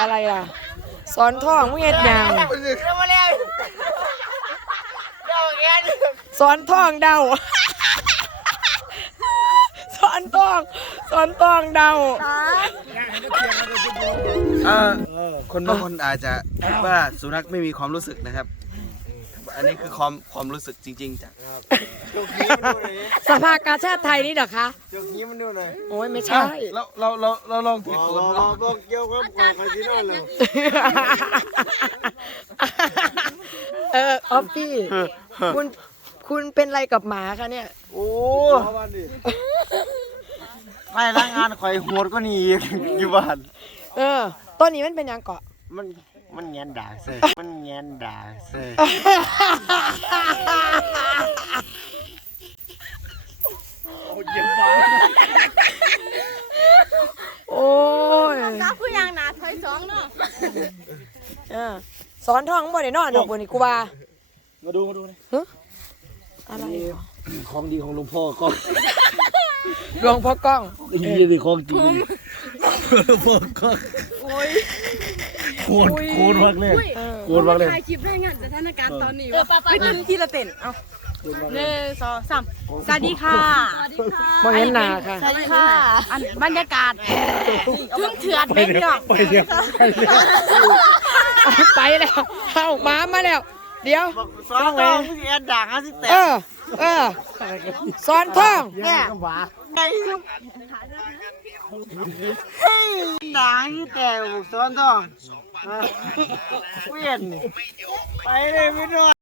อะไรล่ะ สอนท่องมึงเห็ดยังสอนท่องเดา สอนท่อง สอนท่องเดาคนบางคนอาจจะคิดว่าสุนัขไม่มีความรู้สึกนะครับอันนี้คือความความรู้สึกจริงๆจ้ะสภากาชาติไทยนี่เหรอคะยกนี้มันดูหน่อยโอ้ยไม่ใช่เราเราเราเราลองผลองเกี่ยวกับความคาซิโนเลยเออออฟฟี่คุณคุณเป็นอะไรกับหมาคะเนี่ยโอ้มาบ้านดิไม่ร่างงานข่อยโหดก็หนี่อยู่บ้านเออ ตอนนี้มันเป็นยังเกาะมันมันเงินด่าเซมันเงินด่าเซโอ้ยกับผู้ยังหนาถอยสองเนาะเออสอนท้องบ่ได้นอนดอกบันี่กูบามาดูมาดูเลยอะไร ของดีของหลวงพ่อก้องหลวงพ่อก้องดีดีของจริงหลวงพ่อก้อง โอ้ยกูดกดมากเลยกูดมากเลยถ่ายคลิปแรงงานสถานการณ์ตอนนี้วะไปทำที่ละเต็นเอาหนึ่งสองสามสวัสดีค่ะ สวัสดีค่ะม่เห็นหน้าค่ะสวัสดีค่ะอันบรรยากาศถึงเถื่อนเป็นเนาะไปเดียวไปแล้วเอาม้ามาแล้ว เดี๋ยวซ้องทองทีแอนด่างสิแต่เออเออซ้อนท่องเนี่ยนางแต่บุกซ้อนทองเวียนไปเลยพี่น้อง